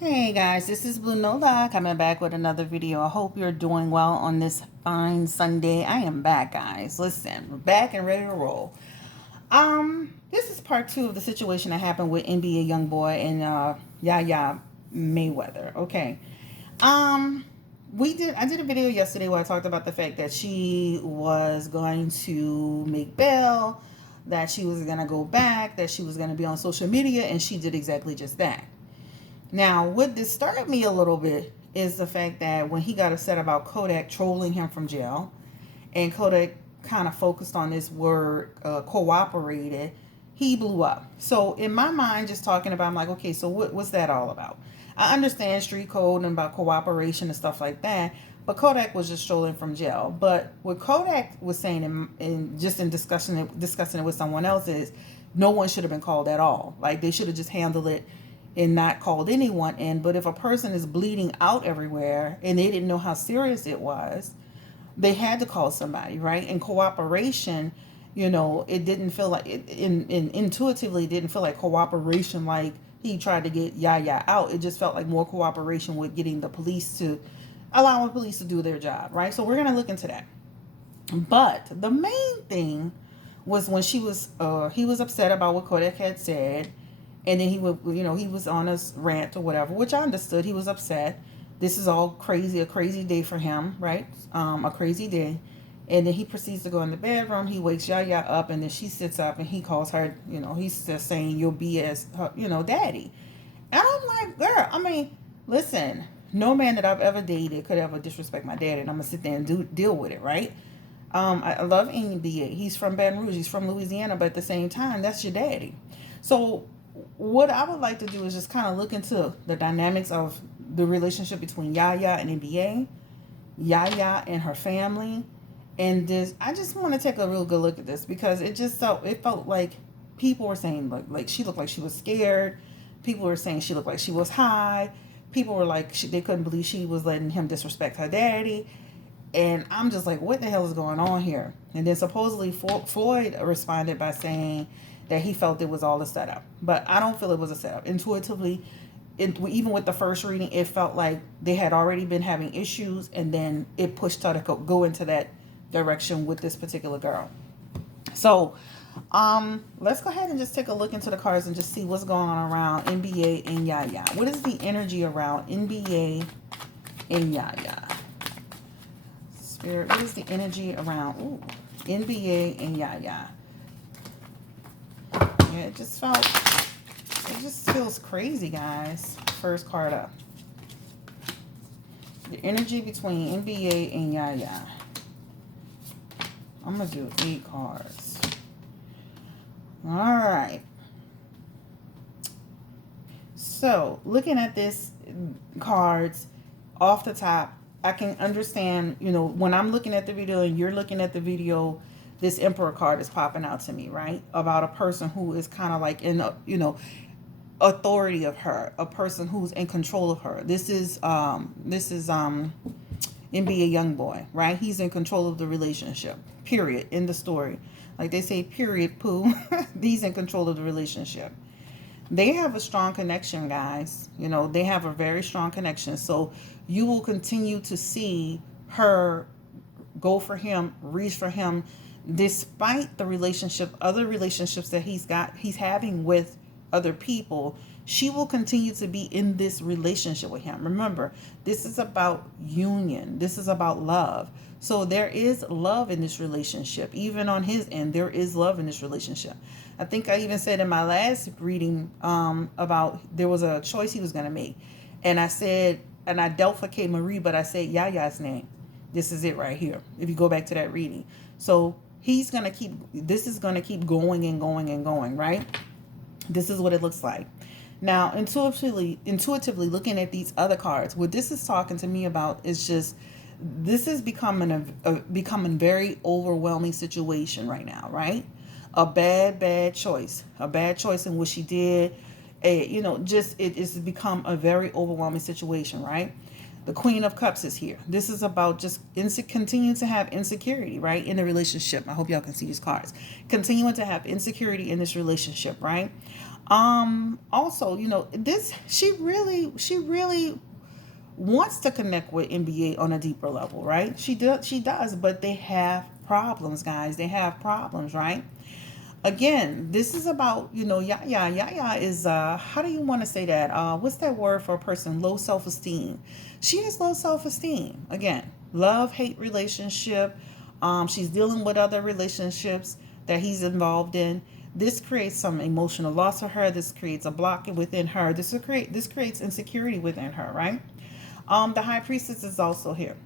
Hey guys, this is Blue Nola coming back with another video. I hope you're doing well on this fine Sunday. I am back, guys. Listen, we're back and ready to roll. This is part two of the situation that happened with NBA Youngboy and Yaya Mayweather. Okay. Um, I did a video yesterday where I talked about the fact that she was going to make bail, that she was gonna go back, that she was gonna be on social media, and she did exactly just that. Now, what disturbed me a little bit is the fact that when he got upset about Kodak trolling him from jail, and Kodak kind of focused on this word cooperated, he blew up. So in my mind, just talking about, I'm like, okay, so what's that all about? I understand street code and about cooperation and stuff like that, but Kodak was just strolling from jail. But what Kodak was saying in just in discussing it with someone else is no one should have been called at all. Like they should have just handled it and not called anyone in. But if a person is bleeding out everywhere and they didn't know how serious it was, they had to call somebody, right? And cooperation, it didn't feel like intuitively it didn't feel like cooperation like he tried to get Yaya out. It just felt like more cooperation with getting the police to allowing police to do their job, right? So we're gonna look into that. But the main thing was when he was upset about what Kodak had said, and then he was on a rant or whatever, which I understood. He was upset. This is all crazy, a crazy day for him, right? A crazy day. And then he proceeds to go in the bedroom. He wakes Yaya up, and then she sits up, and he calls her. He's just saying, "You'll be as her, daddy." And I'm like, girl. I mean, listen. No man that I've ever dated could ever disrespect my dad, and I'm gonna sit there and deal with it, right? I love NBA. He's from Baton Rouge. He's from Louisiana, but at the same time, that's your daddy. So, what I would like to do is just kind of look into the dynamics of the relationship between Yaya and NBA, Yaya and her family, and this. I just want to take a real good look at this because it felt like people were saying like she looked like she was scared. People were saying she looked like she was high. People were like they couldn't believe she was letting him disrespect her daddy. And I'm just like, what the hell is going on here? And then supposedly Floyd responded by saying that he felt it was all a setup. But I don't feel it was a setup. Intuitively, even with the first reading, it felt like they had already been having issues, and then it pushed her to go into that direction with this particular girl. So, let's go ahead and just take a look into the cards and just see what's going on around NBA and Yaya. What is the energy around NBA and Yaya? Spirit, what is the energy around NBA and Yaya? Yeah, it just feels crazy, guys. First card up. The energy between NBA and Yaya. I'm going to do 8 cards. All right. So, looking at this cards off the top, I can understand, when I'm looking at the video and you're looking at the video, this Emperor card is popping out to me, right? About a person who is kind of like in authority of her, a person who's in control of her. This is NBA Youngboy, right? He's in control of the relationship. Period. In the story. Like they say, period, poo. He's in control of the relationship. They have a strong connection, guys. They have a very strong connection. So you will continue to see her go for him, reach for him, despite the other relationships that he's having with other people. She will continue to be in this relationship with him. Remember, this is about union. This is about love. So there is love in this relationship. Even on his end, there is love in this relationship. I think I even said in my last reading about there was a choice he was going to make. And I said, and I dealt for K. Marie, but I said Yaya's name. This is it right here. If you go back to that reading. So this is going to keep going and going and going, right? This is what it looks like. Now, intuitively looking at these other cards, what this is talking to me about is just, this is becoming very overwhelming situation right now, right? A bad choice. A bad choice in what she did. It has become a very overwhelming situation, right? The Queen of Cups is here. This is about just continuing to have insecurity, right, in the relationship. I hope y'all can see these cards. Continuing to have insecurity in this relationship, right? Also, this she really wants to connect with NBA on a deeper level, right? She does, but they have problems, guys. They have problems, right? Again, this is about, Yaya. Yaya is how do you want to say that? What's that word for a person? Low self-esteem. She has low self-esteem. Again, love-hate relationship. She's dealing with other relationships that he's involved in. This creates some emotional loss for her. This creates a block within her. This creates insecurity within her, right? The high priestess is also here.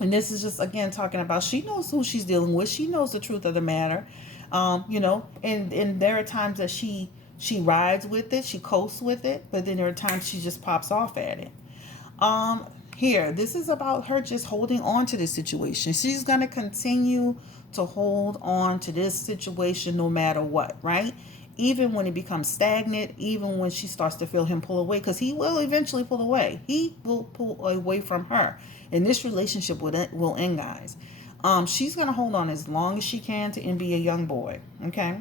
And this is just again talking about she knows who she's dealing with. She knows the truth of the matter. And there are times that she rides with it, she coasts with it, but then there are times she just pops off at it. Um, Here, this is about her just holding on to this situation. She's gonna continue to hold on to this situation no matter what, right? Even when it becomes stagnant, even when she starts to feel him pull away, because he will eventually pull away. He will pull away from her, and this relationship will end, guys. She's gonna hold on as long as she can to NBA Youngboy. Okay,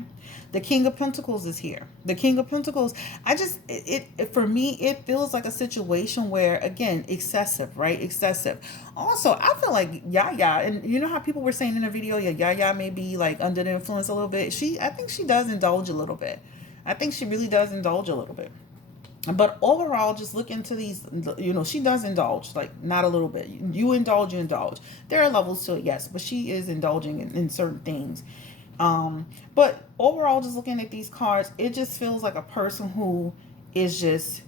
the King of Pentacles is here. The King of Pentacles. I just it for me it feels like a situation where again excessive, right? Excessive. Also, I feel like Yaya, and you know how people were saying in the video, yeah, Yaya may be like under the influence a little bit. I think she does indulge a little bit. I think she really does indulge a little bit. But overall, just look into these, she does indulge, like not a little bit. You indulge, you indulge. There are levels to it, yes, but she is indulging in certain things. But overall, just looking at these cards, it just feels like a person who is just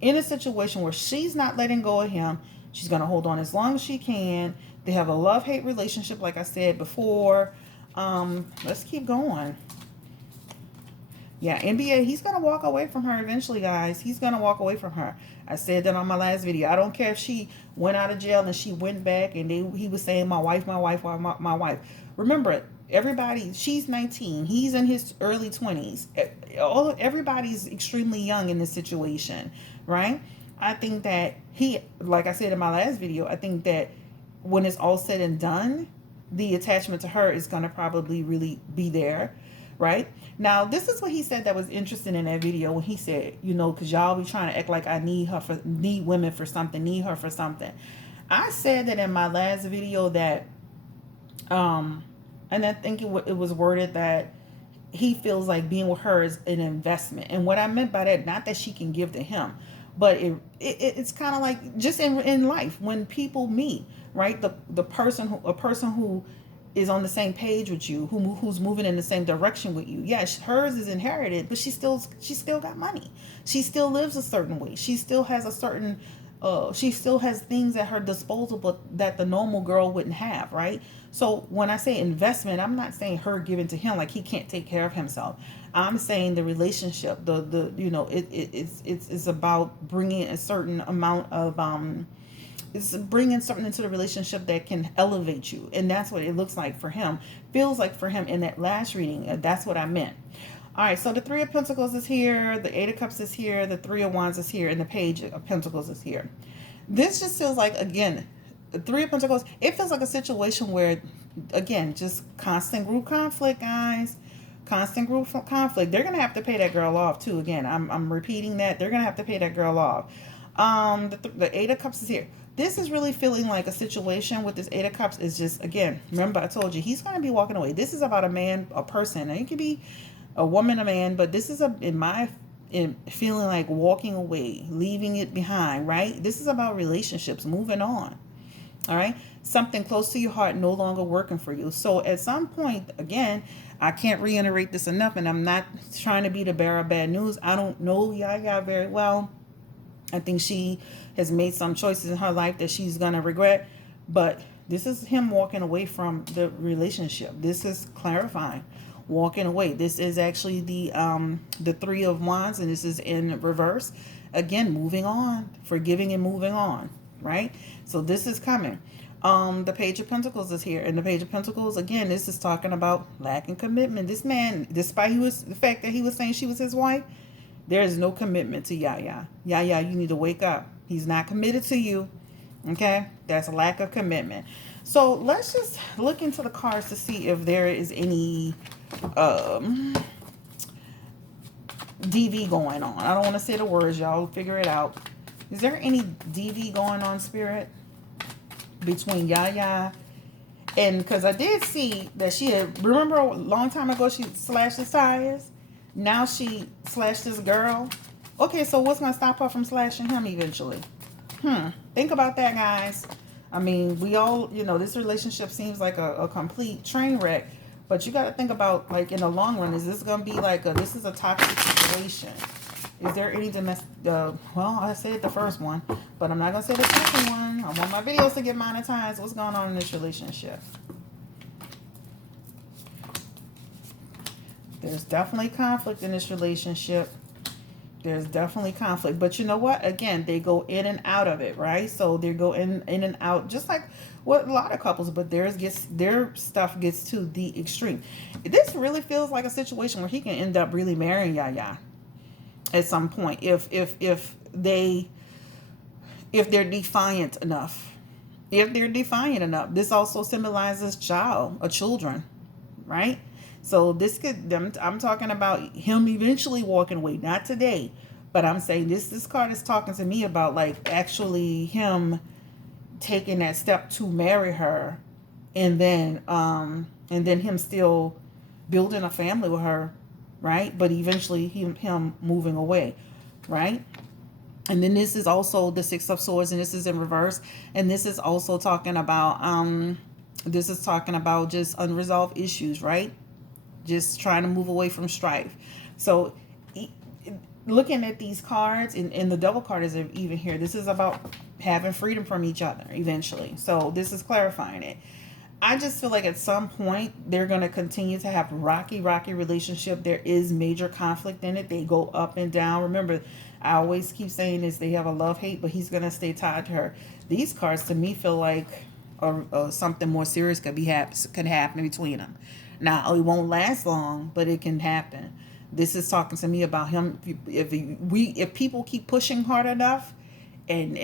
in a situation where she's not letting go of him. She's going to hold on as long as she can. They have a love-hate relationship, like I said before. Let's keep going. Yeah, NBA, he's going to walk away from her eventually, guys. He's going to walk away from her. I said that on my last video. I don't care if she went out of jail and she went back and he was saying, my wife, my wife, my wife. Remember, everybody, she's 19. He's in his early 20s. Everybody's extremely young in this situation, right? I think that like I said in my last video, I think that when it's all said and done, the attachment to her is going to probably really be there, right? Now, this is what he said that was interesting in that video when he said, because y'all be trying to act like I need women for something, need her for something. I said that in my last video that, and I think it was worded that he feels like being with her is an investment. And what I meant by that, not that she can give to him, but it's kind of like just in life when people meet, right? A person who is on the same page with you, who's moving in the same direction with you. Yes, hers is inherited, but she still got money. She still lives a certain way. She still has a certain she still has things at her disposal but that the normal girl wouldn't have, right? So when I say investment, I'm not saying her giving to him like he can't take care of himself. I'm saying the relationship, it's about bringing a certain amount of it's bringing something into the relationship that can elevate you. And that's what it looks like for him. Feels like for him in that last reading. That's what I meant. All right, so the Three of Pentacles is here. The Eight of Cups is here. The Three of Wands is here. And the Page of Pentacles is here. This just feels like, again, the Three of Pentacles, it feels like a situation where, again, just constant group conflict, guys. Constant group conflict. They're going to have to pay that girl off, too. Again, I'm repeating that. They're going to have to pay that girl off. The Eight of Cups is here. This is really feeling like a situation with this Eight of Cups is just, again, remember I told you, he's going to be walking away. This is about a man, a person. And it could be a woman, a man, but this is in feeling like walking away, leaving it behind, right? This is about relationships, moving on. All right. Something close to your heart no longer working for you. So at some point, again, I can't reiterate this enough, and I'm not trying to be the bearer of bad news. I don't know Yaya very well. I think she has made some choices in her life that she's going to regret. But this is him walking away from the relationship. This is clarifying. Walking away. This is actually the Three of Wands, and this is in reverse. Again, moving on. Forgiving and moving on. Right? So this is coming. The Page of Pentacles is here. And the Page of Pentacles, again, this is talking about lacking commitment. This man, despite the fact that he was saying she was his wife, there is no commitment to Yaya. Yaya, you need to wake up. He's not committed to you. Okay? That's a lack of commitment. So let's just look into the cards to see if there is any DV going on. I don't want to say the words, y'all. Figure it out. Is there any DV going on, Spirit, between Yaya and, because I did see that she had, remember a long time ago she slashed his tires? Now she slashed this girl. Okay, so what's going to stop her from slashing him eventually? Think about that, guys. I mean, we all, this relationship seems like a complete train wreck. But you got to think about, like, in the long run, is this going to be like this is a toxic situation? Is there any domestic, well, I said the first one, but I'm not going to say the second one. I want my videos to get monetized. What's going on in this relationship? There's definitely conflict in this relationship. There's definitely conflict. But you know what? Again, they go in and out of it, right? So they go in and out, just like what a lot of couples, but their stuff gets to the extreme. This really feels like a situation where he can end up really marrying Yaya at some point if they're defiant enough. If they're defiant enough. This also symbolizes children, right? So this could, I'm talking about him eventually walking away, not today, but I'm saying this card is talking to me about, like, actually him taking that step to marry her, and then him still building a family with her, right? But eventually him moving away, right? And then this is also the Six of Swords, and this is in reverse, and this is also talking about just unresolved issues, right? Just trying to move away from strife. So looking at these cards, and the Devil card is even here, this is about having freedom from each other eventually. So this is clarifying it. I just feel like at some point they're going to continue to have rocky relationship. There is major conflict in it. They go up and down. Remember, I always keep saying this, they have a love-hate, but he's going to stay tied to her. These cards to me feel like something more serious could happen between them. Now, it won't last long, but it can happen. This is talking to me about him. If people keep pushing hard enough, and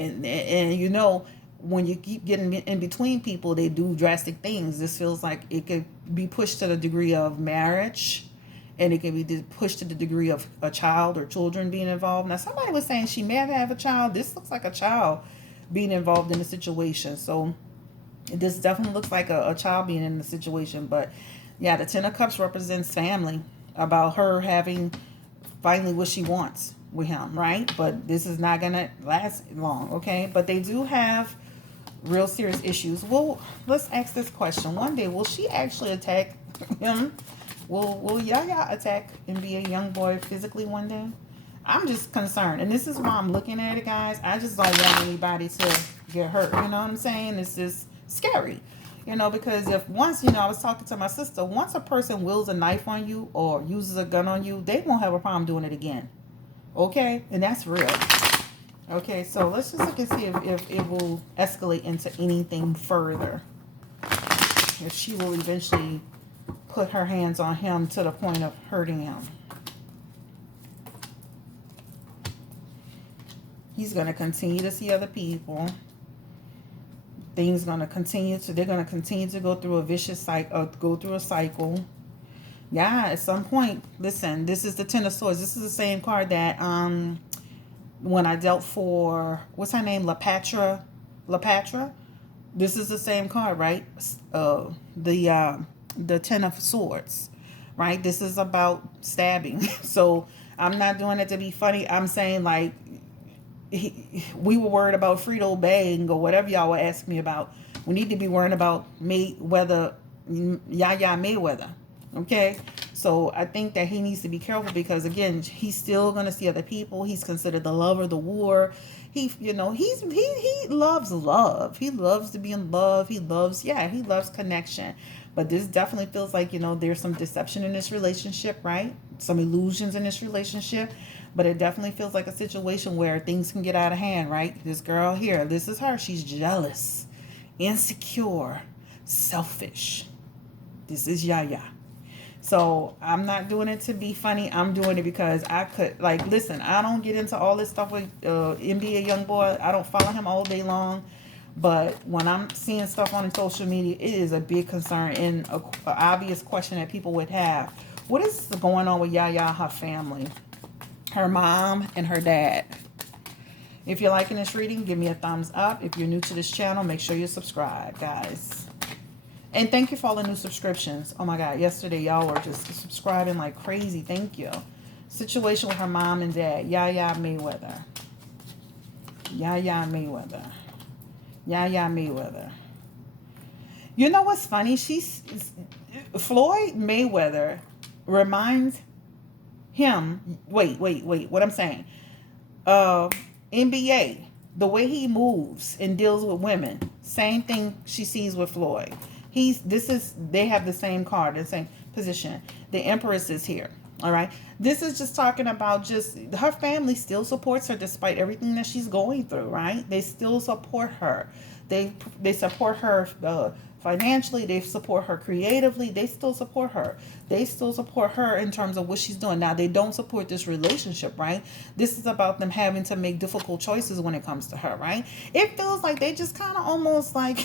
when you keep getting in between people, they do drastic things. This feels like it could be pushed to the degree of marriage, and it can be pushed to the degree of a child or children being involved. Now, somebody was saying she may have a child. This looks like a child being involved in the situation. So this definitely looks like a child being in the situation. But yeah, the Ten of Cups represents family, about her having finally what she wants with him, right? But this is not going to last long, okay? But they do have real serious issues. Well, let's ask this question. One day, will she actually attack him? Will Yaya attack NBA Youngboy physically one day? I'm just concerned. And this is why I'm looking at it, guys. I just don't want anybody to get hurt. You know what I'm saying? It's just scary. Because if once, I was talking to my sister, once a person wields a knife on you or uses a gun on you, they won't have a problem doing it again. Okay? And that's real. Okay, so let's just look and see if it will escalate into anything further. If she will eventually put her hands on him to the point of hurting him. He's going to continue to see other people. They're going to continue to go through a vicious cycle, Yeah, at some point, listen, this is the Ten of Swords. This is the same card that when I dealt for, what's her name? Lepatra. This is the same card, right? The Ten of Swords, right? This is about stabbing. So I'm not doing it to be funny. I'm saying, like, we were worried about Frito Bang or whatever y'all were asking me about. We need to be worrying about Yaya Mayweather. Okay, so I think that he needs to be careful, because again, he's still going to see other people. He's considered the lover of the war. He loves love. He loves to be in love. He loves connection. But this definitely feels like, there's some deception in this relationship, right? Some illusions in this relationship. But it definitely feels like a situation where things can get out of hand, right? This girl here, this is her. She's jealous, insecure, selfish. This is Yaya. So I'm not doing it to be funny. I'm doing it because I could, listen, I don't get into all this stuff with NBA Youngboy. I don't follow him all day long. But when I'm seeing stuff on social media, it is a big concern and an obvious question that people would have. What is going on with Yaya and her family? her mom and her dad. If you're liking this reading, give me a thumbs up. If you're new to this channel, make sure you subscribe, guys. And thank you for all the new subscriptions. Oh my God, yesterday y'all were just subscribing like crazy. Thank you. Situation with her mom and dad. Yaya Mayweather. Yaya Mayweather. Yaya Mayweather. You know what's funny? Floyd Mayweather reminds him. Wait. What I'm saying. NBA. The way he moves and deals with women. Same thing she sees with Floyd. They have the same card, the same position. The Empress is here. All right. This is just talking about just her family still supports her despite everything that she's going through, right? They still support her. They support her financially. They support her creatively. They still support her. They still support her in terms of what she's doing. Now, they don't support this relationship, right? This is about them having to make difficult choices when it comes to her, right? It feels like they just kind of almost like,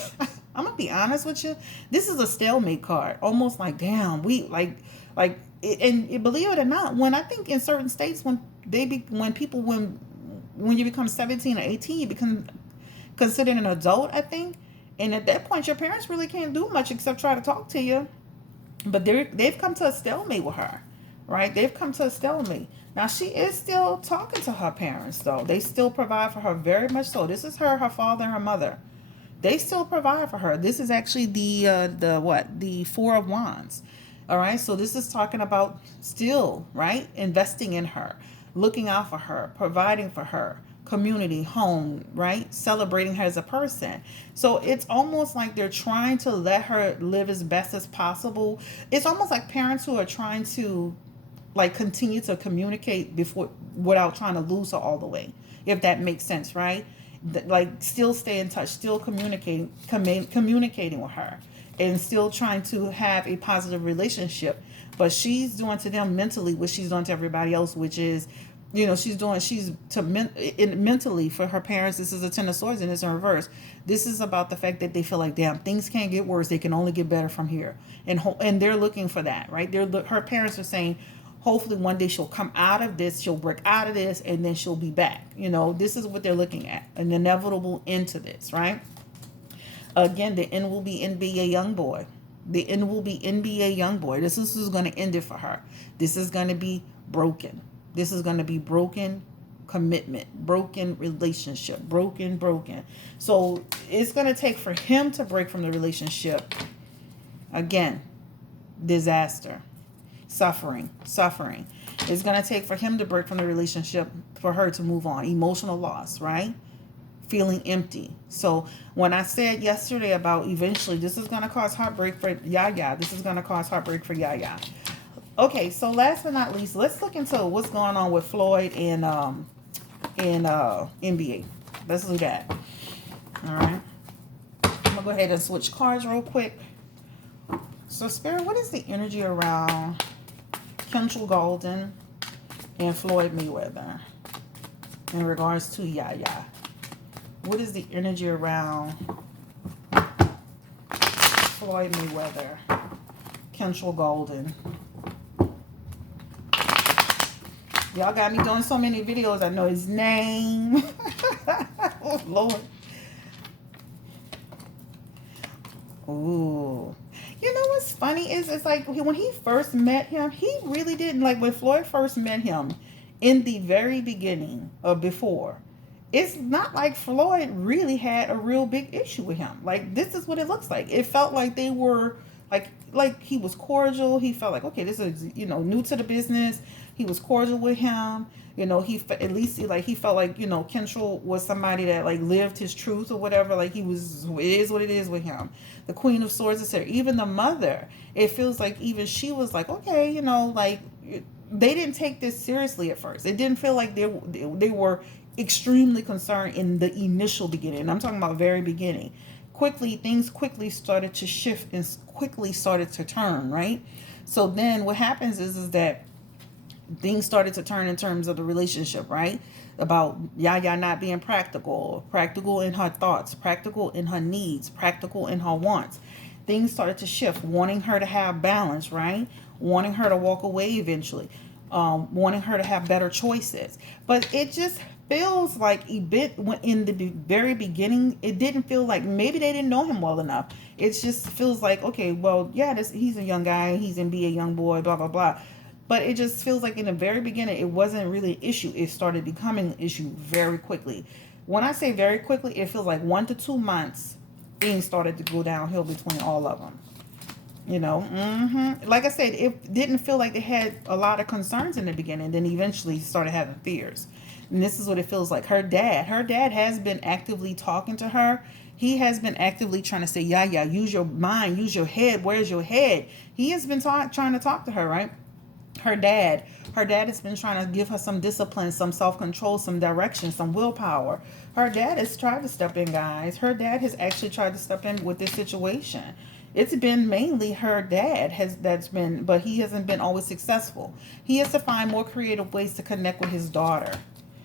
I'm going to be honest with you. This is a stalemate card. Almost like, damn, we and believe it or not, when I think in certain states, when you become 17 or 18, you become considered an adult, I think. And at that point, your parents really can't do much except try to talk to you. But they've come to a stalemate with her, right? They've come to a stalemate. Now, she is still talking to her parents, though. They still provide for her very much so. This is her father, and her mother. They still provide for her. This is actually the Four of Wands. All right, so this is talking about still, right? Investing in her, looking out for her, providing for her, community, home, right? Celebrating her as a person. So it's almost like they're trying to let her live as best as possible. It's almost like parents who are trying to like continue to communicate without trying to lose her all the way, if that makes sense, right? Like still stay in touch, still communicating with her, and still trying to have a positive relationship. But she's doing to them mentally what she's doing to everybody else, which is, mentally for her parents. This is a Ten of Swords and it's in reverse. This is about the fact that they feel like, damn, things can't get worse. They can only get better from here. And they're looking for that, right? Her parents are saying, hopefully one day she'll come out of this, she'll break out of this, and then she'll be back. This is what they're looking at, an inevitable end to this, right? Again, the end will be NBA Youngboy. The end will be NBA Youngboy. This is who's going to end it for her. This is going to be broken. This is going to be broken commitment, broken relationship, broken. So it's going to take for him to break from the relationship. Again, disaster, suffering. It's going to take for him to break from the relationship for her to move on. Emotional loss, right? Feeling empty. So when I said yesterday about eventually this is going to cause heartbreak for Yaya, this is going to cause heartbreak for Yaya. Okay, so last but not least, let's look into what's going on with Floyd and NBA. Let's do that. All right. I'm going to go ahead and switch cards real quick. So, Spirit, what is the energy around Kendall Golden and Floyd Mayweather in regards to Yaya? What is the energy around Floyd Mayweather, Kendall Golden? Y'all got me doing so many videos. I know his name. Oh, Lord. Ooh. You know what's funny is it's like when he first met him, he really didn't, like when Floyd first met him in the very beginning or before, it's not like Floyd really had a real big issue with him. Like, this is what it looks like. It felt like they were like he was cordial. He felt like, okay, this is, new to the business. He was cordial with him. He felt like, Kendall was somebody that like lived his truth or whatever. Like it is what it is with him. The Queen of Swords is there. Even the mother, it feels like even she was like, okay, like they didn't take this seriously at first. It didn't feel like they were extremely concerned in the initial beginning. I'm talking about very beginning. Things quickly started to shift and quickly started to turn, right? So then what happens is that things started to turn in terms of the relationship, right? About Yaya not being practical in her thoughts, practical in her needs, practical in her wants. Things started to shift, wanting her to have balance, right? Wanting her to walk away eventually. wanting her to have better choices. But it just feels like a bit in the very beginning, it didn't feel like maybe they didn't know him well enough. It just feels like, okay, well, yeah, he's a young guy, he's NBA young boy, blah blah blah. But it just feels like in the very beginning, it wasn't really an issue. It started becoming an issue very quickly. When I say very quickly, it feels like 1 to 2 months, things started to go downhill between all of them. You know, like I said, it didn't feel like they had a lot of concerns in the beginning. Then eventually started having fears. And this is what it feels like. Her dad has been actively talking to her. He has been actively trying to say, yeah, yeah, use your mind, use your head. Where's your head? He has been trying to talk to her, right? her dad her dad has been trying to give her some discipline, some self-control, some direction, some willpower. Her dad has tried to step in, guys. Her dad has actually tried to step in with this situation. It's been mainly her dad has that's been, but he hasn't been always successful. He has to find more creative ways to connect with his daughter.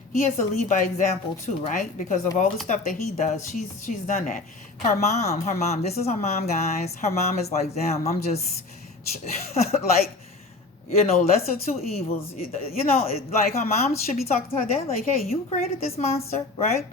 He has to lead by example too, right? Because of all the stuff that he does, she's done that. Her mom, this is her mom, guys. Her mom is like, damn, I'm just like, lesser two evils. Like her mom should be talking to her dad, like, hey, you created this monster, right?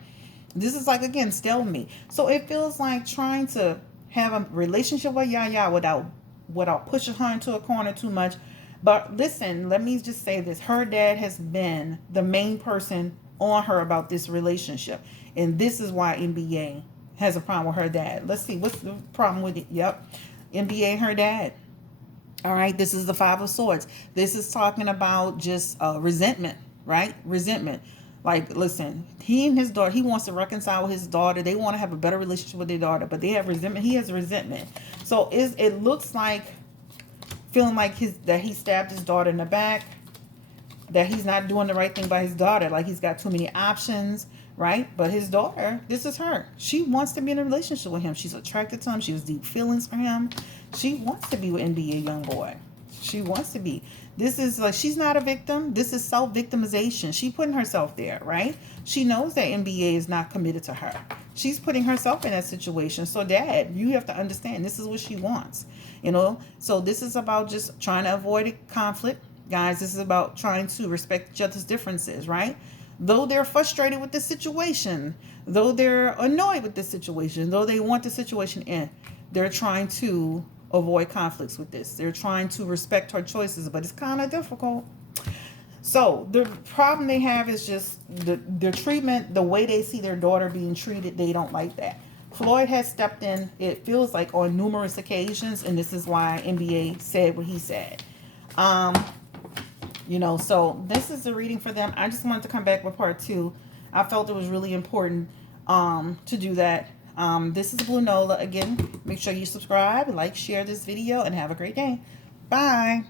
This is like, again, still me. So it feels like trying to have a relationship with Yaya without pushing her into a corner too much. But listen, let me just say this. Her dad has been the main person on her about this relationship. And this is why NBA has a problem with her dad. Let's see, what's the problem with it? Yep. NBA and her dad. All right, this is the Five of Swords. This is talking about just resentment, right? Resentment. Like, listen, he and his daughter, he wants to reconcile with his daughter. They want to have a better relationship with their daughter, but they have resentment. He has resentment. So it looks like feeling like that he stabbed his daughter in the back, that he's not doing the right thing by his daughter, like he's got too many options, right? But his daughter, this is her. She wants to be in a relationship with him. She's attracted to him. She has deep feelings for him. She wants to be with NBA Youngboy. She wants to be. This is like, she's not a victim. This is self-victimization. She putting herself there, right? She knows that NBA is not committed to her. She's putting herself in that situation. So, Dad, you have to understand this is what she wants. So this is about just trying to avoid a conflict. Guys, this is about trying to respect each other's differences, right? Though they're frustrated with the situation, though they're annoyed with the situation, though they want the situation in, they're trying to avoid conflicts with this. They're trying to respect her choices, but it's kind of difficult. So the problem they have is just the treatment, the way they see their daughter being treated. They don't like that. Floyd has stepped in, it feels like, on numerous occasions, and this is why NBA said what he said. So this is the reading for them. I just wanted to come back with part 2. I felt it was really important to do that. This is Blue Nola. Again, make sure you subscribe, like, share this video, and have a great day. Bye.